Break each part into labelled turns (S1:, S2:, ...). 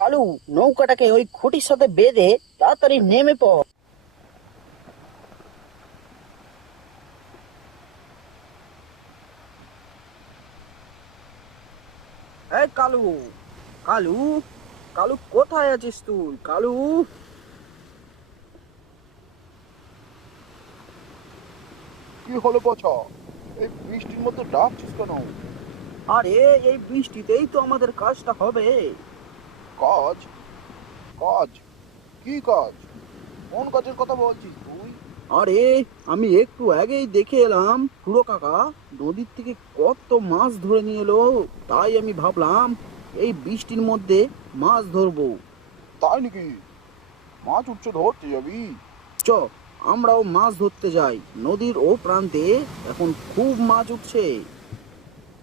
S1: কালু নৌকাটাকে ওই খুঁটির সাথে বেঁধে তাড়াতাড়ি নেমে পড়। এই কালু কালু কালু কোথায় আছিস তুই কালু?
S2: কি হলো পছা এই বৃষ্টির মধ্যে ডাকছিস কেন?
S1: আরে এই বৃষ্টিতেই তো আমাদের কাজটা হবে।
S2: কাজ? কাজ? কি কাজ? কোন কাজের কথা বলছিস তুই?
S1: আরে আমি একটু আগেই দেখে এলাম খুড়ো কাকা নদীর থেকে কত মাছ ধরে নিয়ে এলো তাই আমি ভাবলাম এই বৃষ্টির মধ্যে মাছ ধরবো।
S2: তাই নাকি? মাছ উঠছে ধরতে যাবি?
S1: চ আমরাও মাছ ধরতে যাই। নদীর ও প্রান্তে এখন খুব মাছ উঠছে।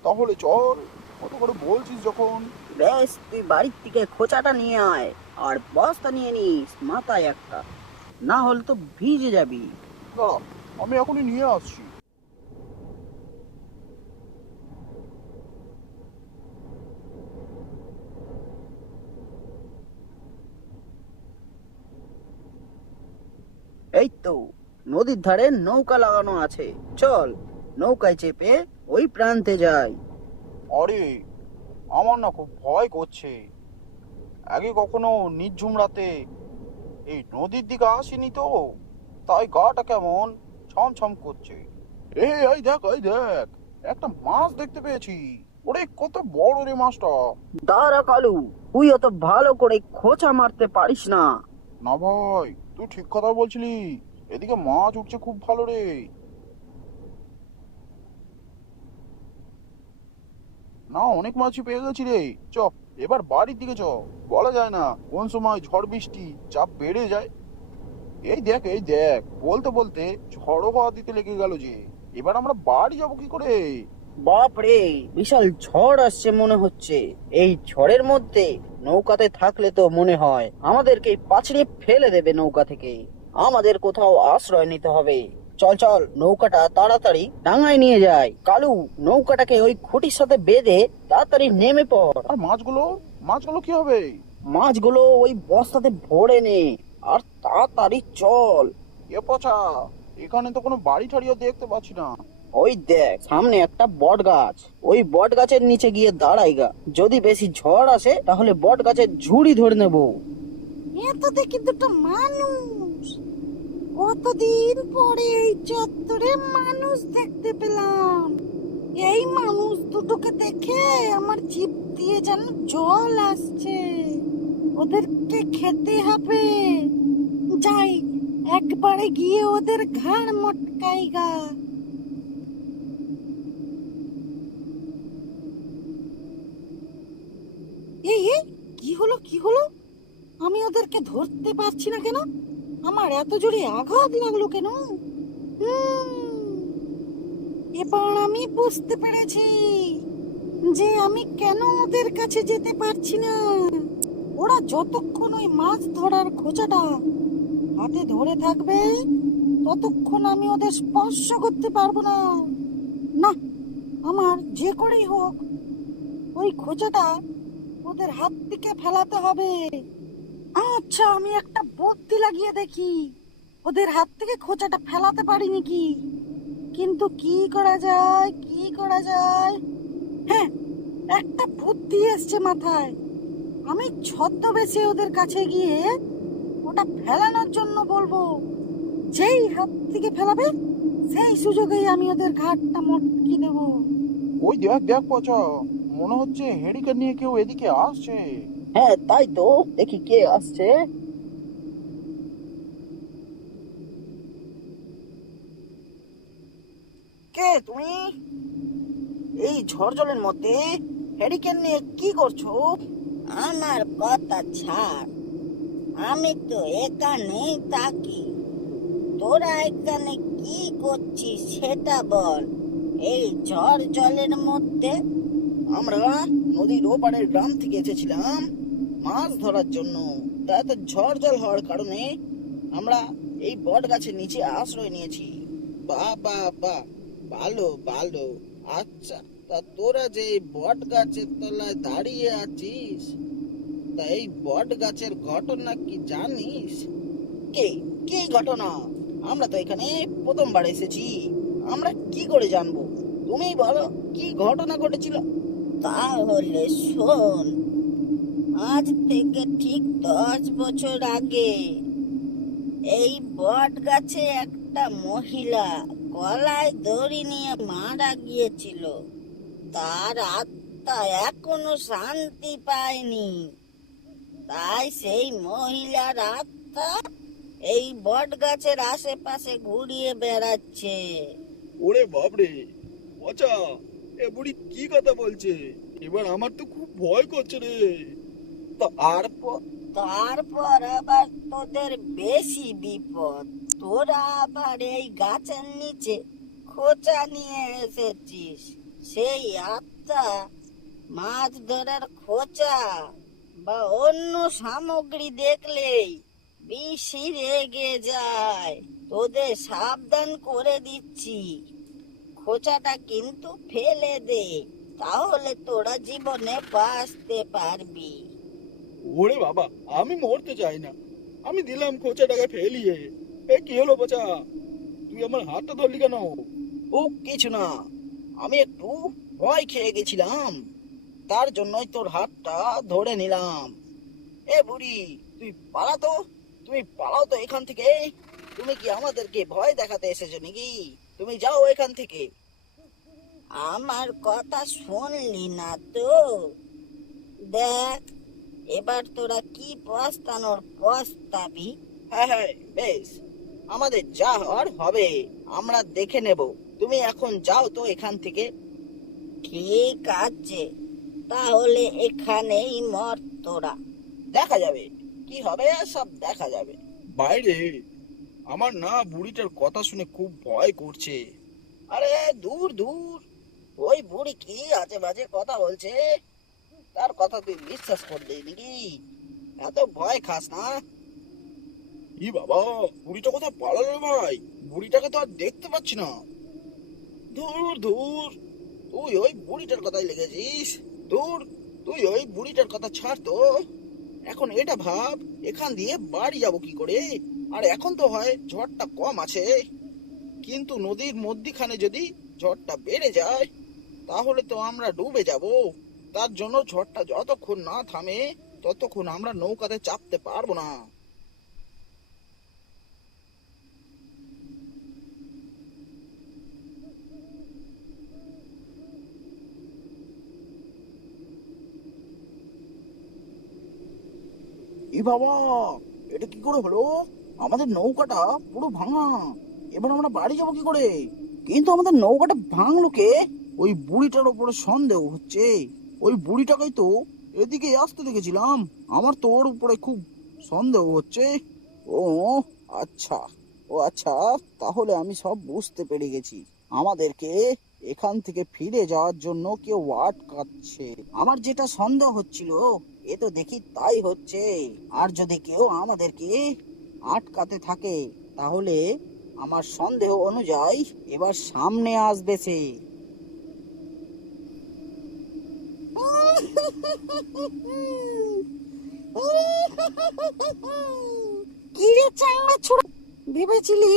S2: তাহলে চল কত করে বলছিস যখন?
S1: বেশ তুই বাড়ির থেকে খোঁচাটা নিয়ে আয় আর বস্তা নিয়ে নিস মাথায় একটা। না হলে তো ভিজে যাবি।
S2: দাঁড়া আমি এখনই নিয়ে আসছি।
S1: এই তো নদীর ধারে নৌকা লাগানো আছে। চল নৌকায় চেপে ওই প্রান্তে যাই।
S2: আরে আমার না খুব ভয় করছে। আগে কখনো নির্ঝুম রাতে এই নদীর দিকে আসেনি তো তাই গাটা কেমন ছমছম করছে। এই এই দেখ এই দেখ একটা মাছ দেখতে পেয়েছি। ওরে কত বড় রে মাছটা।
S1: দাঁড়া কালু তুই অত ভালো করে খোঁচা মারতে পারিস না।
S2: না ভাই তুই ঠিক কথা বলছিলি। এদিকে মাছ উঠছে খুব ভালো রে। না, অনেক মাছই পেয়ে গেছি রে। চ এবার বাড়ির দিকে চ বলা যায় না, কোন সময় ঝড় বৃষ্টি, চাপ বেড়ে যায়। এই দেখ এই দেখ, বলতে বলতে ঝড়ও হওয়া দিতে লেগে গেল যে। এবার আমরা বাড়ি যাব কি করে?
S1: বাপ রে, বিশাল ঝড় আসছে মনে হচ্ছে। এই ঝড়ের মধ্যে নৌকাতে থাকলে তো মনে হয় আমাদেরকে পাছড়িয়ে ফেলে দেবে নৌকা থেকে। আমাদের কোথাও আশ্রয় নিতে হবে। চল চল নৌকাটা তাড়াতাড়ি ডাঙায় নিয়ে যায়। কালু নৌকাটাকে ওই খুঁটির সাথে বেঁধে তাড়াতাড়ি নেমে পড়।
S2: আর মাছগুলো? মাছগুলো কি হবে?
S1: মাছগুলো ওই বস্তাতে ভরে নে আর তাড়াতাড়ি চল।
S2: এ পচা এখানে তো কোনো বাড়ি ঠাড়িও দেখতে পাচ্ছি না।
S1: ওই দেখ সামনে একটা বট গাছ ওই বট গাছের নিচে গিয়ে দাঁড়াই গা। যদি বেশি ঝড় আসে তাহলে বট গাছের ঝুড়ি ধরে নেব।
S3: এত দেখি দুটো মানুষ। কতদিন পরে এই চত্বরে মানুষ দেখতে পেলাম। এই মানুষ দুটোকে দেখে আমার জিভ দিয়ে যেন জল আসছে। ওদেরকে খেতে হবে। যাই, একবারে গিয়ে ওদের ঘাড় মটকাই গা। এই এই, কি হলো কি হলো? আমি ওদেরকে ধরতে পারছি না কেন? আমার এত জোরে আঘাত লাগল কেন? এবার আমি বুঝতে পেরেছি যে আমি কেন ওদের কাছে যেতে পারছি না। ওরা যতক্ষণ ওই মাছ ধরার খোঁচাটা হাতে ধরে থাকবে, ততক্ষণ আমি ওদের স্পর্শ করতে পারব না। না, আমার যে করেই হোক, ওই খোঁচাটা ওদের হাত থেকে ফেলাতে হবে। আচ্ছা আমি একটা বুদ্ধি লাগিয়ে দেখি। ওদের হাত থেকে খোঁচাটা ফেলাতে পারি নাকি? কিন্তু কি করা যায়, কি করা যায়? হ্যাঁ একটা বুদ্ধি এসছে মাথায়। আমি ছদ্মবেশে ওদের কাছে গিয়ে ওটা ফেলানোর জন্য বলব। যেই হাত থেকে ফেলাবে, সেই সুযোগেই আমি ওদের ঘাটটা মটকি দেবো।
S2: ওই দেখ দেখ, পচা। মনে হচ্ছে হেঁড়িকে নিয়ে কেউ এদিকে আসছে।
S1: হ্যাঁ তাই তো দেখি কে আসছে। কে তুমি? এই ঝড় জলের মধ্যে হ্যারিকেন নিয়ে কি করছ?
S4: আমার কথা ছাড়। আমি তো এখানেই থাকি। তোরা এখানে কি করছিস সেটা বল। এই ঝড় জলের মধ্যে
S1: আমরা নদীর ওপারের গ্রাম থেকে এসেছিলাম। মাছ ধরার জন্য। তা এত ঝড় জল হওয়ার কারণে আমরা এই বট গাছের নিচে আশ্রয় নিয়েছি। বা বা বা ভালো ভালো। আচ্ছা তা তোরা যে এই বট গাছের তলায় দাঁড়িয়ে আছিস তা এই বট গাছের ঘটনা কি জানিস? কে? কি ঘটনা? আমরা তো এখানে প্রথমবার এসেছি। আমরা কি করে জানব? তুমি বলো কি ঘটনা ঘটেছিল?
S4: তাহলে শোন আজ থেকে ঠিক দশ বছর আগে এই বট গাছে একটা মহিলা গলায় দড়ি নিয়ে মারা গিয়েছিল। তার আত্মা এখনও শান্তি পায়নি। তাই সেই মহিলার আত্মা এই বট গাছের আশেপাশে ঘুরিয়ে বেড়াচ্ছে।
S2: ওরে বাপরে পচা এ বুড়ি কি কথা বলছে? এবার আমার তো খুব ভয় করছে রে।
S1: তারপর
S4: তারপর আবার তোদের বেশি বিপদ। তোরা আবার এই গাছের নিচে খোঁচা নিয়ে এসেছিস। সেই আত্মা মাছ ধরার খোঁচা বা অন্য সামগ্রী দেখলেই বেশি রেগে যায়। তোদের সাবধান করে দিচ্ছি। খোঁচাটা কিন্তু ফেলে দে, তাহলে তোরা জীবনে বাঁচতে পারবি।
S2: ওরে বাবা, আমি মরতে চাই না। আমি দিলাম খোঁচাটাকে ফেলিয়ে। এ, কি হলো পচা তুই আমার হাতটা ধরলি কেন?
S1: ও, কিছু না। আমি একটু ভয় খেয়ে গেছিলাম। তার জন্যই তোর হাতটা ধরে নিলাম। এ, বুড়ি, তুই পালাতো তুমি পালাও তো এখান থেকে। তুমি কি আমাদেরকে ভয় দেখাতে এসেছ নাকি? তুমি যাও এখান থেকে।
S4: আমার কথা শুনলি না তো? দেখ এবার তোরা কি পস্তানোর পস্তাবি
S1: হ্যাঁ হ্যাঁ বেশ। আমাদের যা হওয়ার হবে আমরা দেখে নেব। তুমি এখন যাও তো এখান থেকে।
S4: ঠিক আছে তাহলে এখানেই মর তোরা।
S1: দেখা যাবে। কি হবে সব দেখা যাবে।
S2: বাইরে আমার না বুড়িটার কথা শুনে খুব ভয় করছে।
S1: আরে দূর দূর। ওই বুড়ি কি আজে বাজে কথা বলছে? তার কথা তুই বিশ্বাস করলি নাকি? এত ভয় খাস না?
S2: ই বাবা বুড়িটা কোথায় পালালো ভাই। বুড়িটাকে তো আর দেখতে পাচ্ছি না।
S1: দূর দূর। তুই ওই বুড়িটার কথাই লেগেছিস? দূর, তুই ওই বুড়িটার কথা ছাড় তো। এখন এটা ভাব, এখান দিয়ে বাড়ি যাব কি করে? আর এখন তো হয়, ঝড়টা কম আছে। কিন্তু নদীর মধ্যিখানে যদি ঝড়টা বেড়ে যায়, তাহলে তো আমরা ডুবে যাব। তার জন্য ঝড়টা যতক্ষণ না থামে, ততক্ষণ আমরা নৌকাতে চাপতে পারব না। এ বাবা, এটা কি করে হলো? আমাদের নৌকাটা পুরো ভাঙা। এবার আমরা বাড়ি যাব কি করে? কিন্তু আমাদের নৌকাটা ভাঙলো কে? ওই বুড়িটার ওপরে সন্দেহ হচ্ছে। ওই বুড়িটাকেই তো এদিকে আসতে দেখেছিলাম। আমার তো ওর উপরে খুব সন্দেহ হচ্ছে। ও আচ্ছা ও আচ্ছা তাহলে আমি সব বুঝতে পেরে গেছি। আমাদেরকে এখান থেকে ফিরে যাওয়ার জন্য কেউ আটকাচ্ছে। আমার যেটা সন্দেহ হচ্ছিল, এ তো দেখি তাই হচ্ছে। আর যদি কেউ আমাদেরকে আটকাতে থাকে, তাহলে আমার সন্দেহ অনুযায়ী এবার সামনে আসবে সে।
S3: কি রে চাংড়া ছোড়া। ভেবেছিলি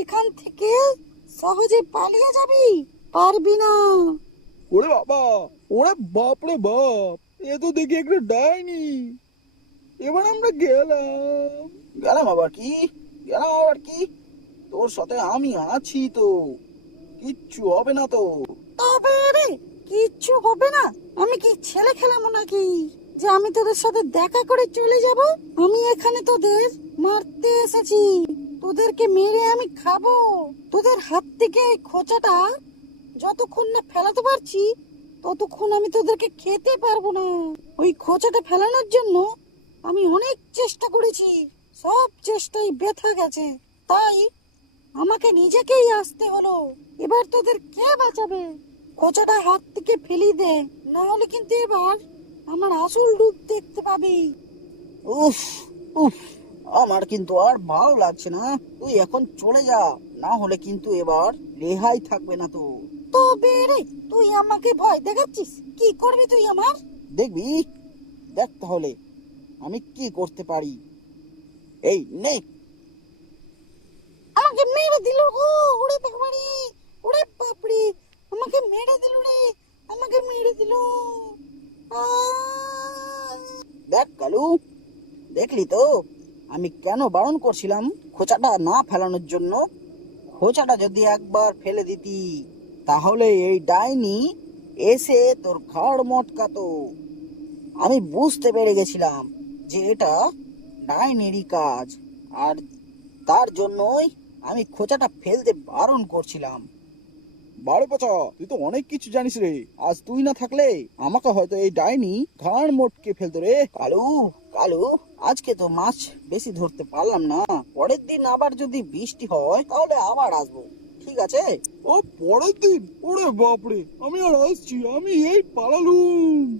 S3: এখান থেকে সহজে পালিয়ে যাবি? পারবি না।
S2: ওরে বাবা ওরে বাপ রে বাপ এ তো দেখি একটা ডাইনি। এবার আমরা গেলাম।
S1: গেলাম আবার কি? গেলাম আবার কি? তোর সাথে আমি আছি তো। কিচ্ছু হবে না তো।
S3: তবে রে কিচ্ছু হবে না। আমি কি ছেলে খেলামো নাকি? যে আমি তোদের সাথে দেখা করে চলে যাব, আমি এখানে তোদের মারতে এসেছি। তোদেরকে মেরে আমি খাব। তোদের হাত থেকে এই খোঁচাটা যতক্ষণ না ফেলাতে পারছি, ততক্ষণ আমি তোদেরকে খেতে পারব না। ওই খোঁচাটা ফেলানোর জন্য আমি অনেক চেষ্টা করেছি। সব চেষ্টাই ব্যথা গেছে। তাই আমাকে নিজেকেই আসতে হলো। এবার তোদের কে বাঁচাবে? খোঁচাটা হাত থেকে ফেলি দে না হলে কিন্তু এবার আমার আসল রূপ দেখতে পাবি।
S1: উফ উফ আমার কিন্তু আর ভালো লাগছে না। তুই এখন চলে যা না হলে কিন্তু এবার রেহাই থাকবে না তো।
S3: তবে রে তুই আমাকে ভয় দেখাচ্ছিস? কি করবি তুই আমার?
S1: দেখবি দেখ তাহলে আমি কি করতে পারি? এই নে।
S3: আমাকে মেরে দিল। গো ওরে বাবারে ওরে বাপরে। আমাকে মেরে দিল রে, আমাকে মেরে দিল।
S1: দেখ কালু, দেখলি তো, আমি কেন বারণ করছিলাম খোঁচাটা না ফেলানোর জন্য? খোঁচাটা যদি একবার ফেলে দিতি, তাহলে এই ডাইনি এসে তোর ঘাড় মটকাতো। আমি বুঝতে পেরে গেছিলাম যে এটা ডাইনেরই কাজ, আর তার জন্যই আমি খোঁচাটা ফেলতে বারণ করছিলাম।
S2: বারে পচা তুই তো অনেক কিছু জানিস রে। আজ তুই না থাকলে আমাকে হয়তো এই ডাইনি ঘাড় মোটকে ফেলতো রে।
S1: কালু কালু, আজকে তো মাছ বেশি ধরতে পারলাম না। পরের দিন আবার যদি বৃষ্টি হয়, তাহলে আবার আসব। ঠিক আছে?
S2: ও, পরের দিন? ওরে বাপরে, আমি আর আসছি, আমি এই পালালুম।